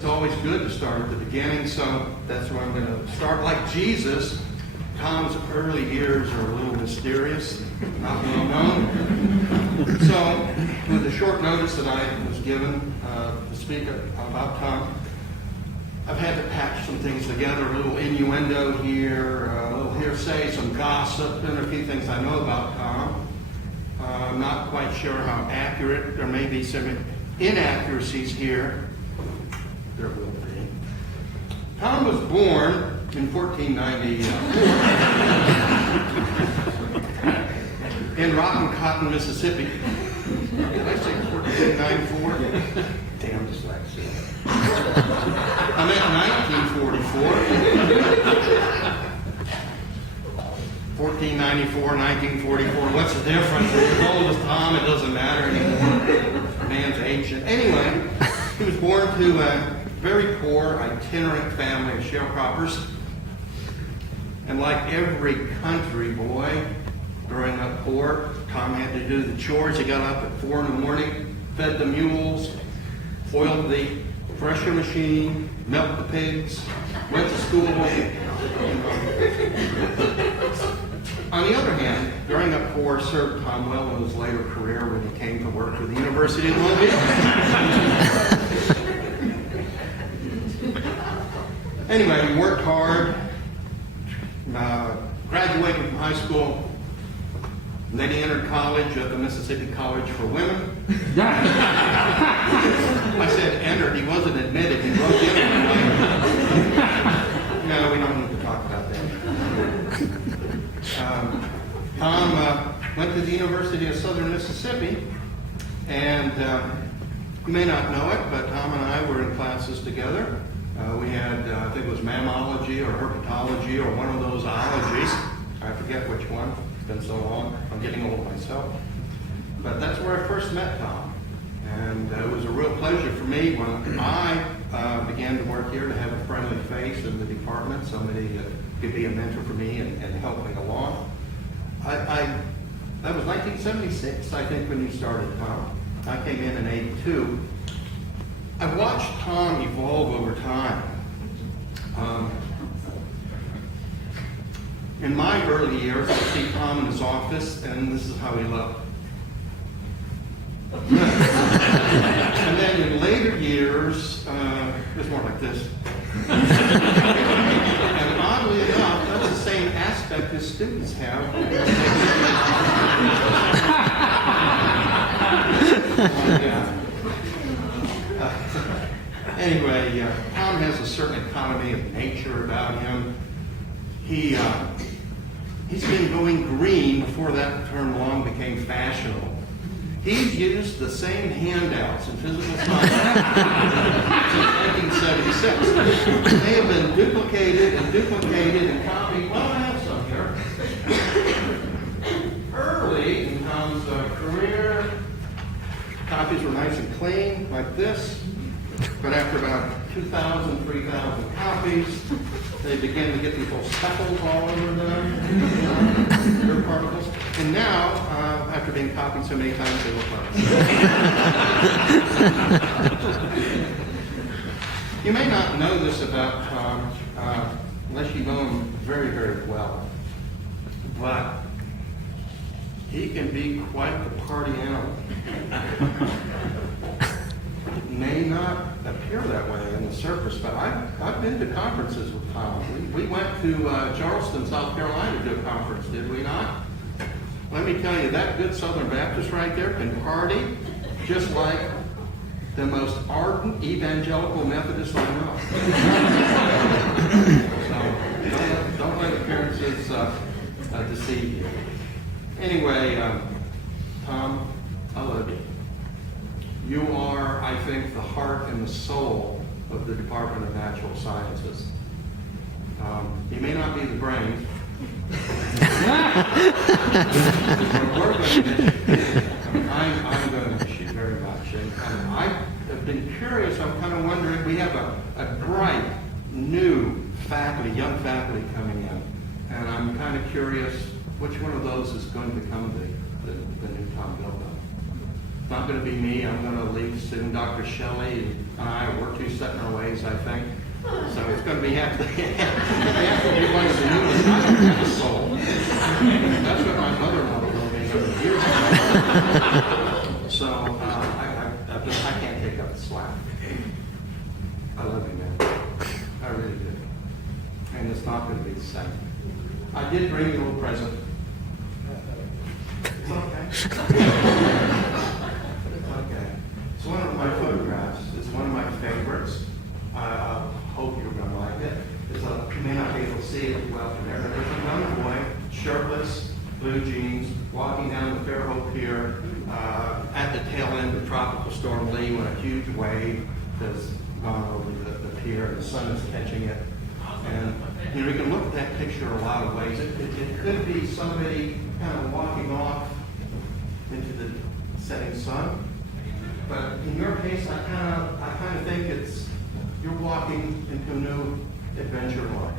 It's always good to start at the beginning, so that's where I'm going to start. Like Jesus, Tom's early years are a little mysterious, not well known. So, with the short notice that I was given to speak about Tom, I've had to patch some things together, a little innuendo here, a little hearsay, some gossip, and a few things I know about Tom. I'm not quite sure how accurate. There may be some inaccuracies here. There will be. Tom was born in 1494 in Rotten Cotton, Mississippi. Did I say 1494? Damn dyslexia. I meant 1944. 1494, 1944. What's the difference? As old as Tom, it doesn't matter anymore. Man's ancient. Anyway, he was born to a very poor, itinerant family of sharecroppers. And like every country boy growing up poor, Tom had to do the chores. He got up at 4 in the morning, fed the mules, oiled the thresher machine, milked the pigs, went to school. On the other hand, growing up poor served Tom well in his later career when he came to work for the University of Mobile. Anyway, he worked hard, graduated from high school, and then he entered college at the Mississippi College for Women. I said entered, he wasn't admitted, he wrote in. No, we don't need to talk about that. Tom went to the University of Southern Mississippi, and you may not know it, but Tom and I were in classes together. We had, I think it was mammalogy or herpetology or one of those ologies. I forget which one. It's been so long. I'm getting old myself. But that's where I first met Tom. And it was a real pleasure for me when I began to work here to have a friendly face in the department, somebody that could be a mentor for me and help me along. That was 1976, I think, when you started, Tom. I came in 82. I've watched Tom evolve over time. In my early years, I see Tom in his office, and this is how he looked. And then in later years, it's more like this. And oddly enough, that's the same aspect his students have. Anyway, Tom has a certain economy of nature about him. He's been going green before that term long became fashionable. He's used the same handouts in physical science since 1976. They have been duplicated and copied. Well, I have some here. Early in Tom's career, copies were nice and clean, like this. But after about 2,000, 3,000 copies, they began to get these little speckles all over them, dirt particles. And now, after being copied so many times, they look like You may not know this about Tom, unless you know him very, very well. But he can be quite the party animal. It may not appear that way on the surface, but I've been to conferences with Tom. We went to Charleston, South Carolina to do a conference, did we not? Let me tell you, that good Southern Baptist right there can party just like the most ardent evangelical Methodist I know. So don't let appearances deceive you. Anyway, Tom, I love you. You are, I think, the heart and the soul of the Department of Natural Sciences. You may not be the brain. I'm going to miss you very much. And I have been curious. I'm kind of wondering, we have a bright, new faculty, young faculty coming in. And I'm kind of curious which one of those is going to become the new Tom Bilko. It's not going to be me. I'm going to leave soon. Dr. Shelley, and I were too set in our ways, I think. So it's going to be have to be one of the newest. I don't have a soul. That's what my mother-in-law told me years ago. So I can't take up the slack. I love you, man. I really do. And it's not going to be the same. I did bring you a little present. It's okay. It's okay. It's one of my photographs. It's one of my favorites. I hope you're going to like it. You may not be able to see it well from there, but there's a young boy, shirtless, blue jeans, walking down the Fairhope Pier at the tail end of Tropical Storm Lee when a huge wave has gone over the pier and the sun is catching it. And you can look at that picture a lot of ways. It could be somebody kind of walking off into the setting sun. But in your case, I kind of think you're walking into a new adventure life.